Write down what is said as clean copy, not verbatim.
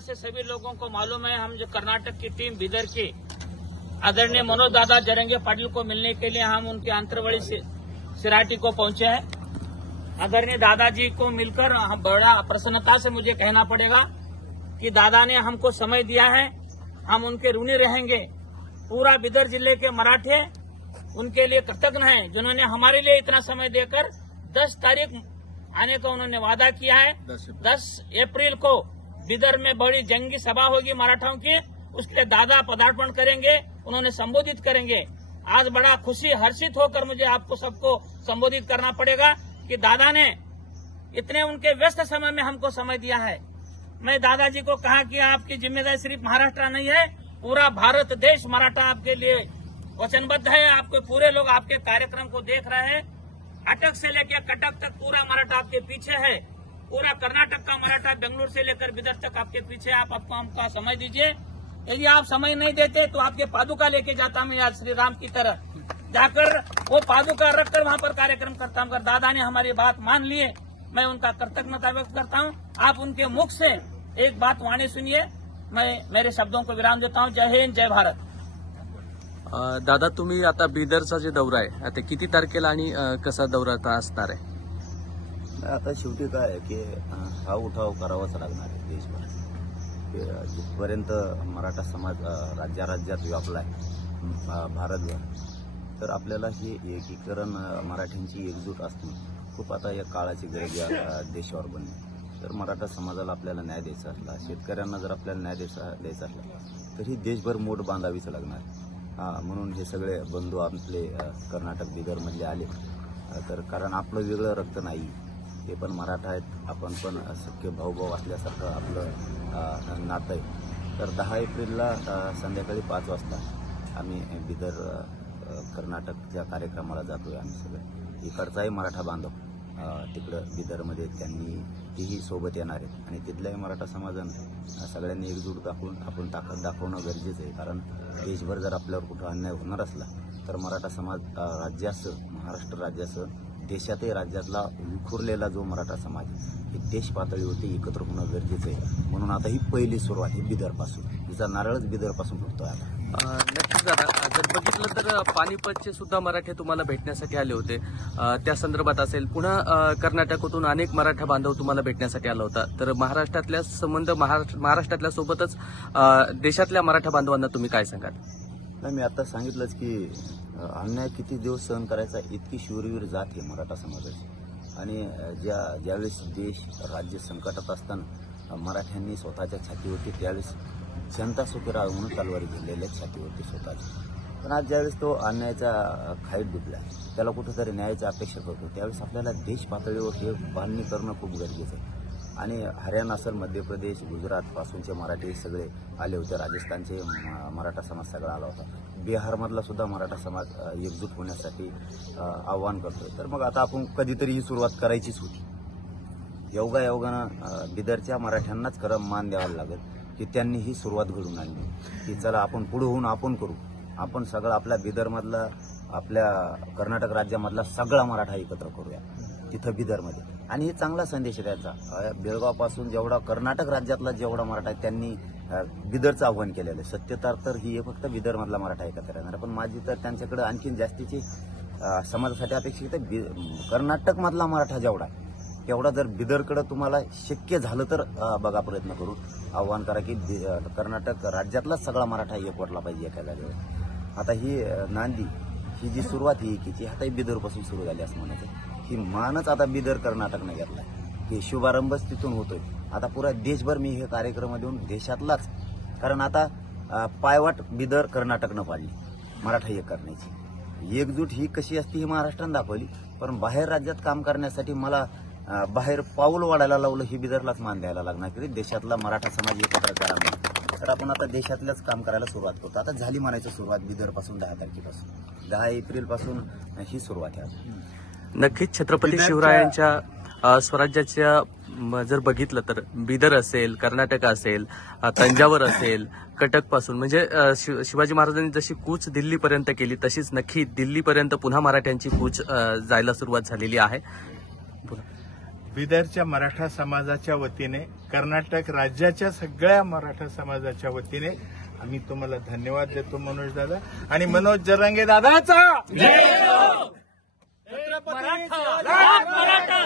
से सभी लोगों को मालूम है, हम जो कर्नाटक की टीम बीदर की आदरणीय मनोज दादा जरंगे पाटिल को मिलने के लिए हम उनके अंतरवली सिराटी को पहुंचे हैं। आदरणीय दादाजी को मिलकर बड़ा प्रसन्नता से मुझे कहना पड़ेगा कि दादा ने हमको समय दिया है, हम उनके ऋणी रहेंगे। पूरा बीदर जिले के मराठे उनके लिए कृतज्ञ हैं, जिन्होंने हमारे लिए इतना समय देकर 10 तारीख आने का उन्होंने वादा किया है। 10 अप्रैल को बीदर में बड़ी जंगी सभा होगी मराठाओं की, उसके लिए दादा पदार्पण करेंगे, उन्होंने संबोधित करेंगे। आज बड़ा खुशी हर्षित होकर मुझे आपको सबको संबोधित करना पड़ेगा कि दादा ने इतने उनके व्यस्त समय में हमको समय दिया है। मैं दादाजी को कहा कि आपकी जिम्मेदारी सिर्फ महाराष्ट्र नहीं है, पूरा भारत देश मराठा आपके लिए वचनबद्ध है। आपके पूरे लोग आपके कार्यक्रम को देख रहे हैं। अटक से लेकर कटक तक पूरा मराठा आपके पीछे है। पूरा कर्नाटक का मराठा बेंगलुरु से लेकर बीदर तक आपके पीछे। आपको हमका समय दीजिए। यदि आप समय नहीं देते तो आपके पादुका लेके जाता मैं आज श्री राम की तरह जाकर वो पादुका रखकर वहां पर कार्यक्रम करता हूं। अगर दादा ने हमारी बात मान लिए, मैं उनका कृतज्ञता व्यक्त करता हूं। आप उनके मुख से एक बात वाणी सुनिए। मैं मेरे शब्दों को विराम देता हूं। जय हिंद, जय भारत। दादा, तुम्ही आता बीदरचा जे दौरा आहे आता किती तारखेला आणि कसा दौरा असणार आहे? आता शेवटी काय आहे की हा उठाव करावाच लागणार आहे देशभर। जिथपर्यंत मराठा समाज राज्यात व्यापलाय भारतभर, तर आपल्याला हे एकीकरण मराठ्यांची एकजूट असणे खूप आता या काळाची गरज या देशावर बनली। तर मराठा समाजाला आपल्याला न्याय द्यायचा असला, शेतकऱ्यांना जर आपल्याला न्याय द्यायचा असला तर ही देशभर मोठ बांधावीच लागणार। म्हणून हे सगळे बंधू आपले कर्नाटक बीदरमधले आले, तर कारण आपलं वेगळं रक्त नाही, हे पण मराठा आहेत, आपण पण सख्खे भाऊ असल्यासारखं आपलं नातं आहे। तर 10 एप्रिलला संध्याकाळी 5 वाजता आम्ही बीदर कर्नाटकच्या कार्यक्रमाला जातोय। आम्ही सगळे इकडचाही मराठा बांधव तिकडं बीदरमध्ये तेही सोबत येणार आहेत आणि तिथल्याही मराठा समाजानं सगळ्यांनी एकजूट दाखवून आपण ताकद दाखवणं गरजेचं आहे। कारण देशभर जर आपल्यावर कुठं अन्याय होणार असला तर मराठा समाज राज्यासह, महाराष्ट्र राज्यासह देशातही राज्यातला विखुरलेला जो मराठा समाज हे देश पातळीवरती एकत्र होणं गरजेचं आहे। म्हणून आता ही पहिली सुरुवात आहे बीदरपासून, हिचा नारळच बीदरपासून फुटतोय आता। नक्कीच दादा, जर बघितलं तर पानिपतचे सुद्धा मराठे तुम्हाला भेटण्यासाठी आले होते, त्या संदर्भात असेल। पुन्हा कर्नाटकातून अनेक मराठा बांधव तुम्हाला भेटण्यासाठी आला होता। तर महाराष्ट्रातल्या संबंध महाराष्ट्रातल्या सोबतच देशातल्या मराठा बांधवांना तुम्ही काय सांगाल? नाही, मी आता सांगितलंच की अन्याय किती दिवस सहन करायचा, इतकी शूरवीर जात आहे मराठा समाजाची। आणि ज्यावेळेस देश राज्य संकटात असताना मराठ्यांनी स्वतःच्या छातीवरती त्यावेळेस जनता सुखी राहावी म्हणून तलवारी घेतलेल्या छातीवरती स्वतःची। पण आज ज्यावेळेस तो अन्यायाचा खाईत डुबला, त्याला कुठेतरी न्यायाची अपेक्षा करतो, त्यावेळेस आपल्याला देश पातळीवर हे बांधणी करणं खूप गरजेचं आहे। आणि हरियाणा असेल, मध्य प्रदेश, गुजरात पासूनचे मराठी सगळे आले होते, राजस्थानचे मराठा समाज सगळा आला होता, बिहारमधला सुद्धा मराठा समाज एकजूट होण्यासाठी आव्हान करतोय। तर मग आता आपण कधीतरी ही सुरुवात करायचीच होती। योगायोगानं बीदरच्या मराठ्यांनाच खरं मान द्यावा लागेल की त्यांनी ही सुरुवात घडून आणली की चला आपण पुढे होऊन आपण करू, आपण सगळं आपल्या बीदरमधला, आपल्या कर्नाटक राज्यामधला सगळा मराठा एकत्र करूया तिथं बीदरमध्ये। आणि हे चांगला संदेश आहे त्यांचा। बेळगावपासून जेवढा कर्नाटक राज्यातला जेवढा मराठा आहे त्यांनी बीदरचं आव्हान केलेलं आहे। सत्यता तर ही फक्त बीदरमधला मराठा एकत्र येणार, पण माझी तर त्यांच्याकडे आणखीन जास्तीची समाजासाठी अपेक्षित आहे कर्नाटकमधला मराठा जेवढा आहे तेवढा जर बीदरकडे तुम्हाला शक्य झालं तर बघा, प्रयत्न करू, आव्हान करा की कर्नाटक राज्यातला सगळा मराठा एकवटला पाहिजे एका जागेवर। आता ही नांदी, ही जी सुरुवात ही एकीची आता बीदरपासून सुरू झाली असं म्हणायचं। ही मानच आता बीदर कर्नाटकने घेतलाय, हे शुभारंभच तिथून होतोय। आता पुरा देशभर मी हे कार्यक्रम देऊन देशातलाच, कारण आता पायवाट बीदर कर्नाटकनं पाडली मराठा एक करण्याची। एकजूट ही कशी असते ही महाराष्ट्रानं दाखवली, पण बाहेर राज्यात काम करण्यासाठी मला बाहेर पाऊल वाढायला लावलं, ही बीदरलाच मान द्यायला लागणार की देशातला मराठा समाज एकत्र करा। तर आपण आता देशातल्याच काम करायला सुरुवात करतो। आता झाली म्हणायची सुरुवात बीदरपासून 10 तारखेपासून, 10 एप्रिलपासून ही सुरुवात आहे। नक्कीच छत्रपती शिवरायांच्या स्वराज्याच्या जर बघितलं तर बीदर असेल, कर्नाटक असेल, तंजावर असेल, कटक पासून म्हणजे शिवाजी महाराजांनी जशी कूच दिल्लीपर्यंत केली तशीच नक्की दिल्लीपर्यंत पुन्हा मराठ्यांची कूच जायला सुरुवात झालेली आहे। बिदरच्या मराठा समाजाच्या वतीने, कर्नाटक राज्याच्या सगळ्या मराठा समाजाच्या वतीने आम्ही तुम्हाला धन्यवाद देतो मनोज दादा. आणि मनोज जरांगे दादाचा मराठा